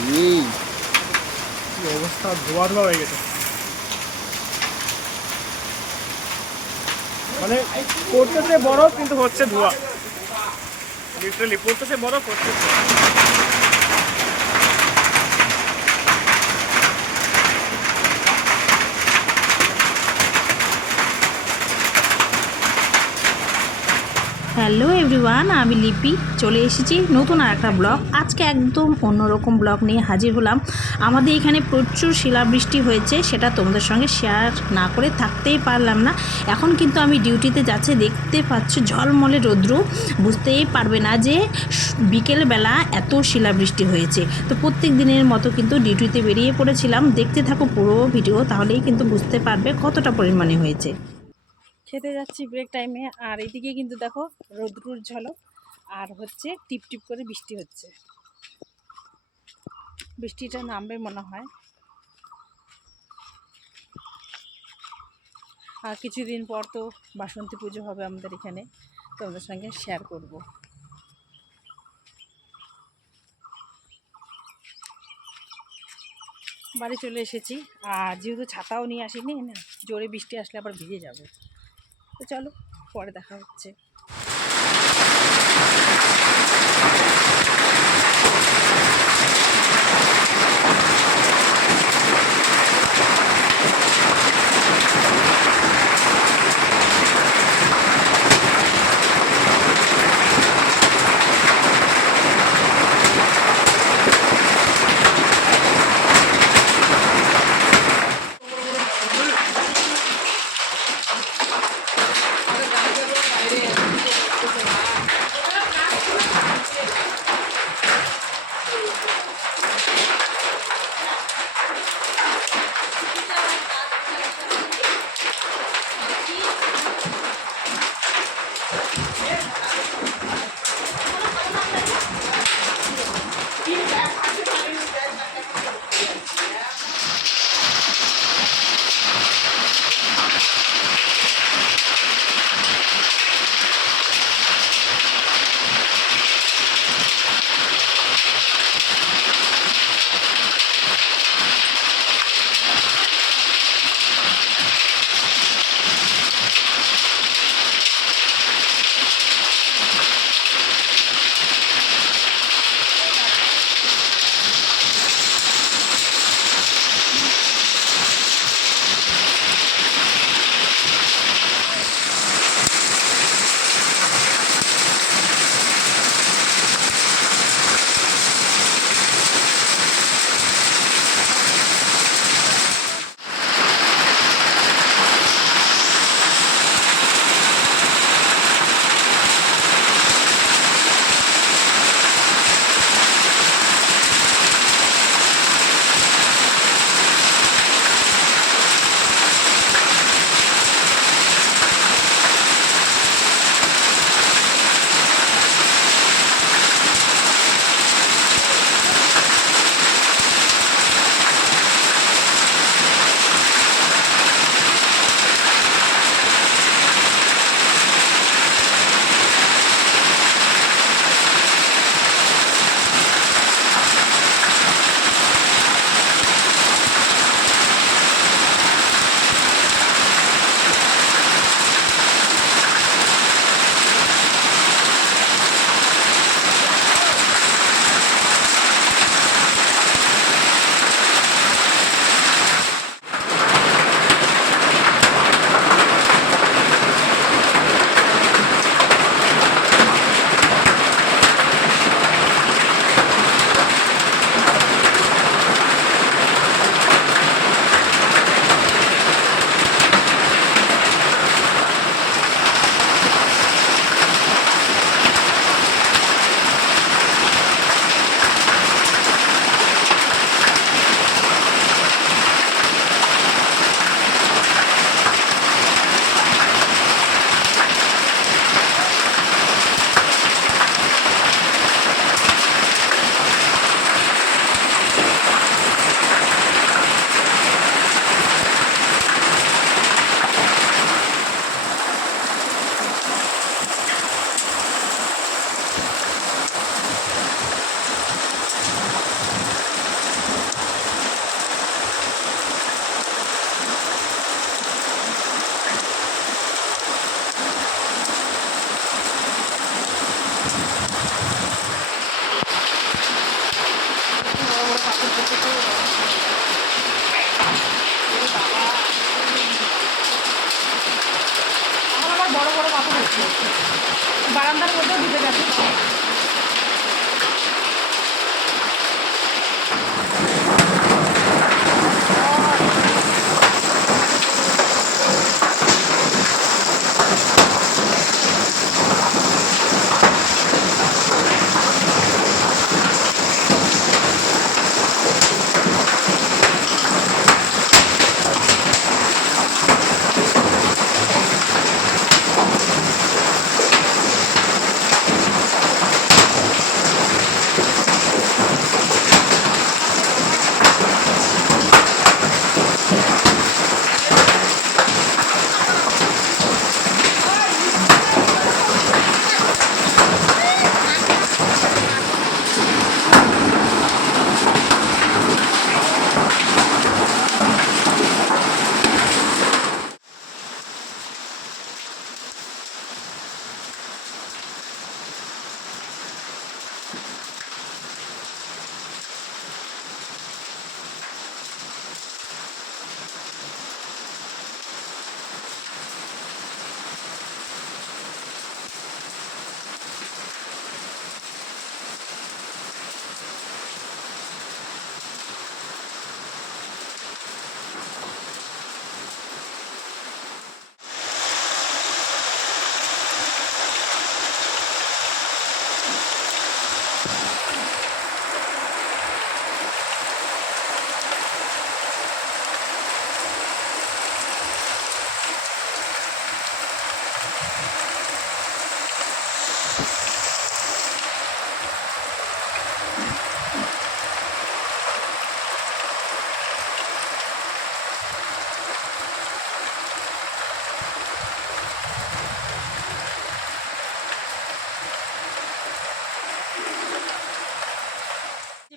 এই কি অবস্থা, ধোয়া ধোয়া হয়ে গেছে। মানে পড়তেছে বরফ কিন্তু হচ্ছে ধোয়া, লিটারালি পড়তেছে বরফ হচ্ছে ধোয়া। হ্যালো এভরিওয়ান, আমি লিপি চলে এসেছি নতুন আর একটা ব্লগ। আজকে একদম অন্যরকম ব্লগ নিয়ে হাজির হলাম। আমাদের এখানে প্রচুর শিলাবৃষ্টি হয়েছে, সেটা তোমাদের সঙ্গে শেয়ার না করে থাকতেই পারলাম না। এখন কিন্তু আমি ডিউটিতে যাচ্ছি, দেখতে পাচ্ছ ঝলমলে রৌদ্র, বুঝতেই পারবে না যে বিকেলবেলা এত শিলাবৃষ্টি হয়েছে। তো প্রত্যেক দিনের মতো কিন্তু ডিউটিতে বেরিয়ে পড়েছিলাম। দেখতে থাকো পুরো ভিডিও, তাহলেই কিন্তু বুঝতে পারবে কতটা পরিমাণে হয়েছে। খেতে যাচ্ছি ব্রেক টাইমে, আর এদিকে কিন্তু দেখো রোদ্রুর ঝলক, আর হচ্ছে টিপ টিপ করে বৃষ্টি হচ্ছে। বৃষ্টিটা নামবে মনে হয়, আর কিছুদিন পর তো বাসন্তী পুজো হবে আমাদের এখানে, তোমাদের সঙ্গে শেয়ার করব। বাড়ি চলে এসেছি, আর যেহেতু ছাতাও নিয়ে আসিনি না, জোরে বৃষ্টি আসলে আবার ভিজে যাব। তো চলো পরে দেখা হচ্ছে।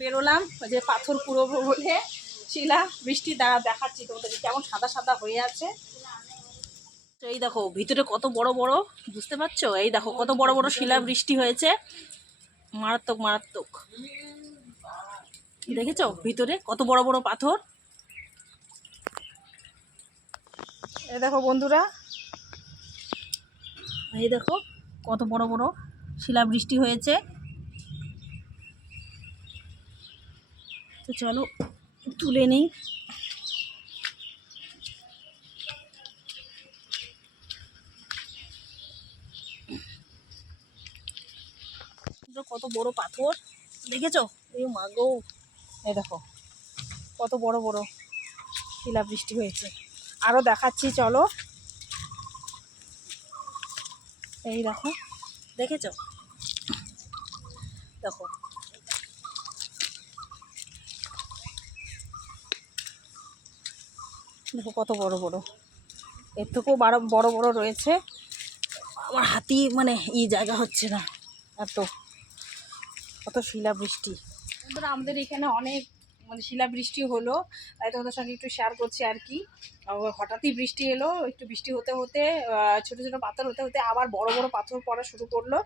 বেরোলাম ওই যে পাথর কুড়োবো বলে, শিলা বৃষ্টি দ্বারা দেখাচ্ছি তোমাদেরকে কেমন সাদা সাদা হয়ে আছে। তো এই দেখো ভিতরে কত বড় বড়, বুঝতে পারছো? এই দেখো কত বড় বড় শিলা বৃষ্টি হয়েছে, মারাত্মক মারাত্মক। দেখেছো ভিতরে কত বড় বড় পাথর? এই দেখো বন্ধুরা, এই দেখো কত বড় বড় শিলা বৃষ্টি হয়েছে। তো চলো তুলে নেই। কত বড় পাথর দেখেছো? এই মাগো, এই দেখো কত বড় বড় শিলা বৃষ্টি হয়েছে। আরো দেখাচ্ছি চলো। এই দেখো, দেখেছো? দেখো দেখো কত বড় বড়, এর থেকেও বড় বড় রয়েছে। আমার হাতি মানে জায়গা হচ্ছে না, এত কত শিলাবৃষ্টি। বন্ধুরা আমাদের এখানে অনেক মানে শিলাবৃষ্টি হলো, তাই তোমাদের সঙ্গে একটু শেয়ার করছি আর কি। হঠাৎই বৃষ্টি এলো, একটু বৃষ্টি হতে হতে ছোটো ছোটো পাথর হতে হতে আবার বড় বড় পাথর পড়া শুরু করলো।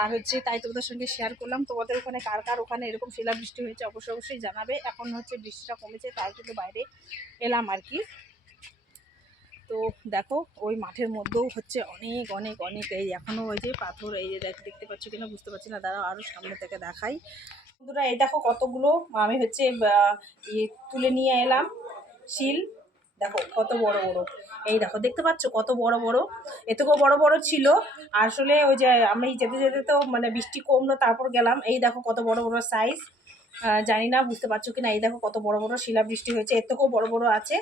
আর হচ্ছে তাই তোমাদের সঙ্গে শেয়ার করলাম। তোমাদের ওখানে কার কার ওখানে এরকম শিলাবৃষ্টি হয়েছে অবশ্যই অবশ্যই জানাবে। এখন হচ্ছে বৃষ্টিটা কমেছে, তাই কিন্তু বাইরে এলাম আর কি। তো দেখো ওই মাঠের মধ্যেও হচ্ছে অনেক অনেক অনেক, এই এখনও ওই যে পাথর, এই যে দেখতে পাচ্ছ কিনা বুঝতে পারছি না, দাঁড়াও আরও সামনে থেকে দেখাই। বন্ধুরা এই দেখো কতগুলো আমি হচ্ছে তুলে নিয়ে এলাম শিল, দেখো কত বড় বড়। এই দেখো দেখতে পাচ্ছ কত বড় বড়, এতটাও বড় বড় ছিল। আসলে ওই যে আমি যেতে যেতে তো মানে বৃষ্টি কমলো, তারপর গেলাম। এই দেখো কত বড় বড় সাইজ, জানি না বুঝতে পারছো কিনা। এই দেখো কত বড় বড় শিলাবৃষ্টি হয়েছে, এর থেকেও বড় বড় আছে।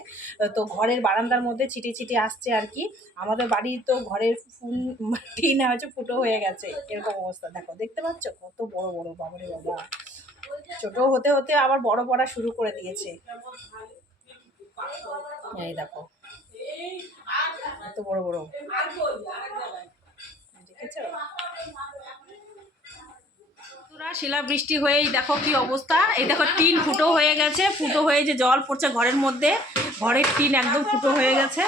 তো ঘরের বারান্দার মধ্যে ছিটে ছিটে আসছে আর কি। আমাদের বাড়ির তো ঘরের টিন হচ্ছে ফুটো হয়ে গেছে, এরকম অবস্থা। দেখো দেখতে পাচ্ছ কত বড় বড়, বাবারে বাবা। ছোট হতে হতে আবার বড় পড়া শুরু করে দিয়েছে। এই দেখো এত বড় বড়, দেখেছো? শিলাবৃষ্টি হয়েই দেখো কি অবস্থা। এই দেখো টিন ফুটো হয়ে গেছে, ফুটো হয়ে যে জল পড়ছে ঘরের মধ্যে, ঘরের টিন একদম ফুটো হয়ে গেছে।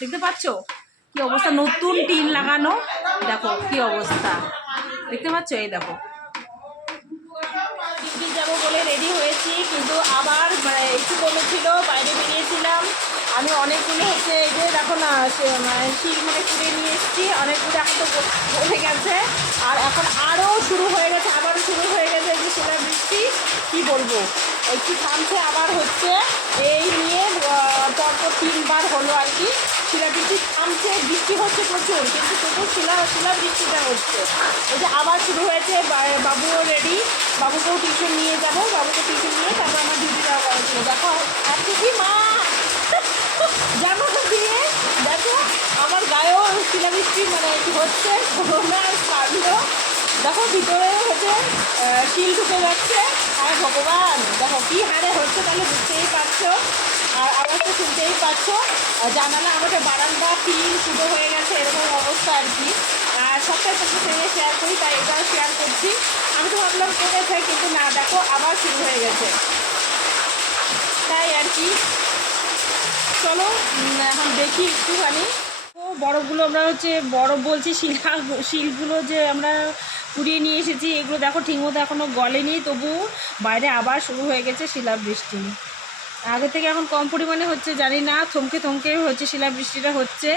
দেখতে পাচ্ছ কি অবস্থা, নতুন টিন লাগানো, দেখো কি অবস্থা, দেখতে পাচ্ছ? এই দেখো ডিউটি যাবো বলে রেডি হয়েছি, কিন্তু আবার একটু কমেছিল, বাইরে বেরিয়েছিলাম আমি। অনেকগুলো হচ্ছে এই যে দেখো না শিল মানে কুড়ে নিয়ে এসেছি, অনেকগুলো এখন তো বলে গেছে। আর এখন আরও শুরু হয়ে গেছে, আবারও শুরু হয়ে গেছে এই যে শিলাবৃষ্টি। কী বলবো, একটু থামছে আবার হচ্ছে, এই নিয়ে পরপর 3বার হলো আর কি। শিলাবৃষ্টি থামছে, বৃষ্টি হচ্ছে প্রচুর, কিন্তু তবু শিলাবৃষ্টিটা হচ্ছে। এই যে আবার শুরু হয়েছে, বাবুও রেডি, বাবুকেও টিউশন নিয়ে যাবো, বাবুকে টিউশন নিয়ে তারপর আমার ডিউটি যাওয়া করা ছিল। দেখো আজকে কি মা জামাটা দিয়ে দেখো আমার গায়েও শিলাবৃষ্টি মানে কি হচ্ছে, আর কাঁদলো। দেখো ভিতরে হচ্ছে শিল ঢুকে যাচ্ছে। আর ভগবান দেখো কি হারে হচ্ছে, তাহলে বুঝতেই পারছো। আর আওয়াজটা শুনতেই পাচ্ছ। জানালা আমাদের বারান্দা টিন শুরু হয়ে গেছে, এরকম অবস্থা আর কি। আর সবটাই তোমার সঙ্গে শেয়ার করি, তাই এটাও শেয়ার করছি। আমি তো ভাবলাম করেছে, কিন্তু না দেখো আবার শুরু হয়ে গেছে, তাই আর কি। চলো এখন দেখি একটুখানি। ও বরফগুলো আমরা হচ্ছে বরফ বলছি, শিলগুলো যে আমরা কুড়িয়ে নিয়ে এসেছি, এগুলো দেখো ঠিকমতো এখনও গলেনি, তবু বাইরে আবার শুরু হয়ে গেছে শিলাবৃষ্টি। আগে থেকে এখন কম পরিমাণে হচ্ছে, জানি না, থমকে থমকে হচ্ছে শিলাবৃষ্টিটা হচ্ছে।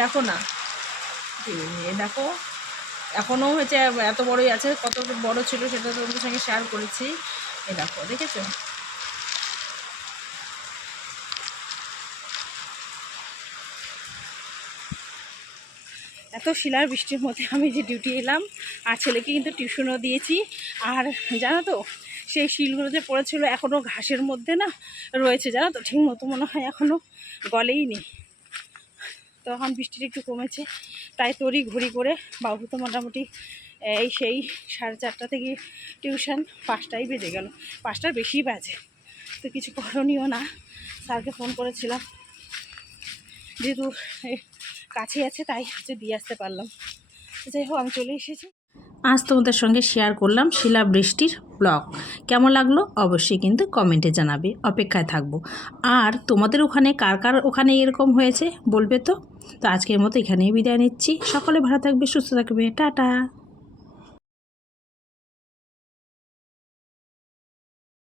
দেখো না, দেখো এখনও হচ্ছে এত বড়ই আছে, কত বড় ছিল সেটা তোমাদের সঙ্গে শেয়ার করেছি। এই দেখো দেখেছো? এত শিলার বৃষ্টির মধ্যে আমি যে ডিউটি এলাম, আর ছেলেকে কিন্তু টিউশনও দিয়েছি। আর জানো তো সেই শিলগুলো যে পড়েছিল এখনও ঘাসের মধ্যে না রয়েছে, জানো তো, ঠিক মতো মনে হয় এখনও গলেই নেই। তো এখন বৃষ্টিটা একটু কমেছে, তাই তড়ি ঘড়ি করে, বাবু তো মোটামুটি সেই 4:30 থেকে টিউশন, 5টাই বেজে গেল, 5টার বেশি বাজে। তো কিছু করণীয় না, স্যারকে ফোন করেছিলাম, যেহেতু কাছে আছে তাই হচ্ছে দিয়ে আসতে পারলাম। যাই হোক আমি চলে এসেছি। আজ তোমাদের সঙ্গে শেয়ার করলাম শিলাবৃষ্টির ব্লগ। কেমন লাগলো অবশ্যই কিন্তু কমেন্টে জানাবে, অপেক্ষায় থাকবো। আর তোমাদের ওখানে কার কার ওখানে এরকম হয়েছে বলবে তো। তো আজকের মতো এখানেই বিদায় নিচ্ছি। সকলে ভালো থাকবে, সুস্থ থাকবে, টাটা।